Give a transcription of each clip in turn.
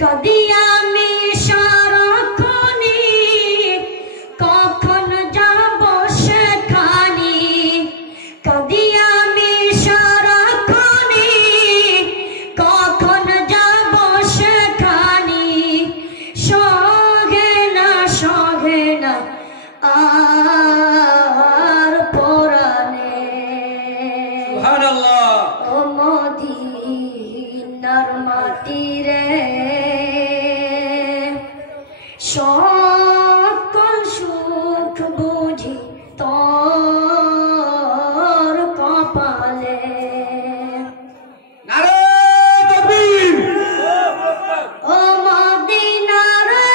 কাঁদি আমি সারাক্ষণি, কখন যাব সেখানে। কাঁদি আমি সারাক্ষণি, কখন যাব সেখানে। সহে না আর পরাণে। সুবহানাল্লাহ। ও মদিনার মাটি রে, সকল সুখ বুঝি তোর কপালে। নারে তাকবীর। ও মদিনা রে,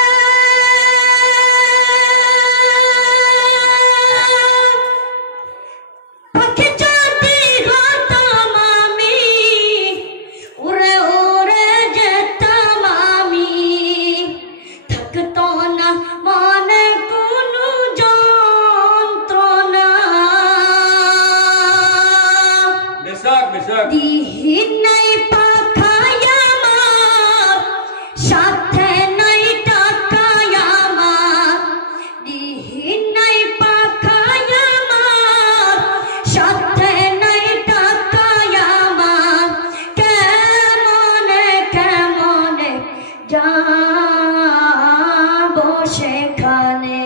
পাখি যদি হতাম আমি, উড়ে উড়ে যেতাম আমি। থাকতো না মনে কোনো যন্ত্রণা। বেশক বেশক। দিন নাই পাখায় আমার, সাথে নাই টাকায় আমার। দিন নাই পাখায় আমার, সাথে নাই টাকায় আমার। কেমনে কেমনে যাব সেখানে।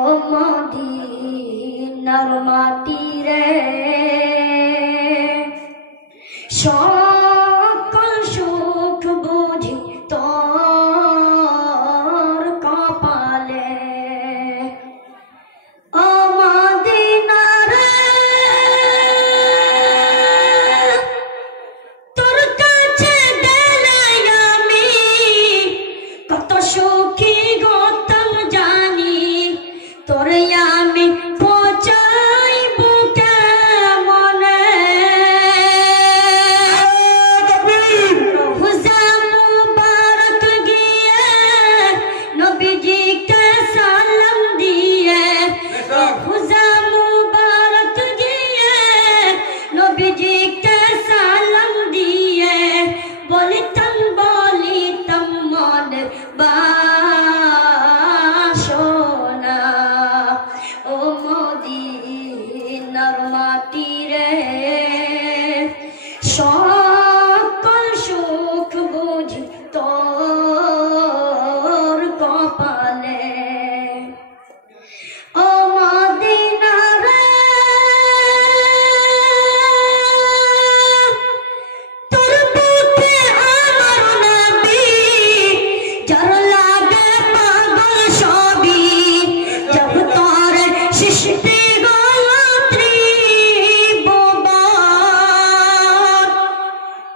ও মদিনার মাটি রে, সকল সুখ বুঝি তোর কপালে। ও মদিনা রে, তোর কাছে গেলে আমি কত সুখী হতাম জানি। তোরে আমি পৌঁছাইব কেমনে। রোজা মুবারক গিয়ে নবীজিকে সালাম দিয়ে। রোজা মুবারক গিয়ে নবীজিকে সালাম দিয়ে। বলিতাম মনের বাসনা। ও মদিনার মাটি রে, সকল সুখ বুঝি তোর কপালে। ও মদিনা রে, তোর বুকে আমার নবী, যার লাগে পাগল সবই। যাব তোর সৃষ্টি ত্রিভুবন।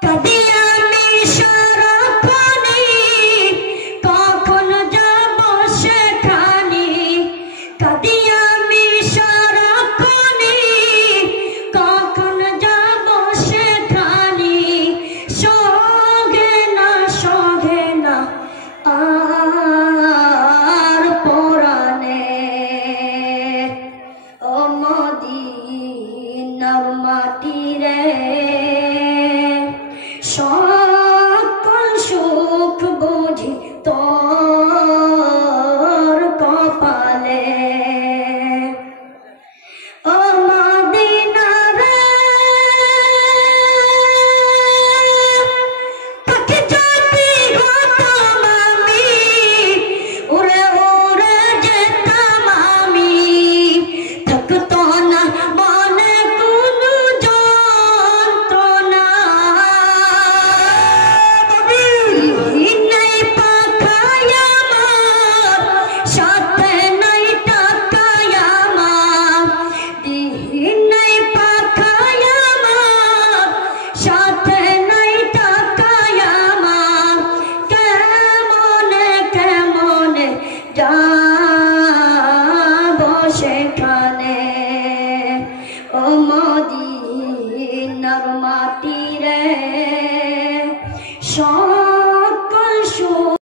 কাঁদি আমি সারাক্ষণি, কখন যাব সেখানে। কাঁদি আমি সারাক্ষণি, কখন যাব সেখানে। সহে না আর পরাণে। ও মদিনার মাটি রে,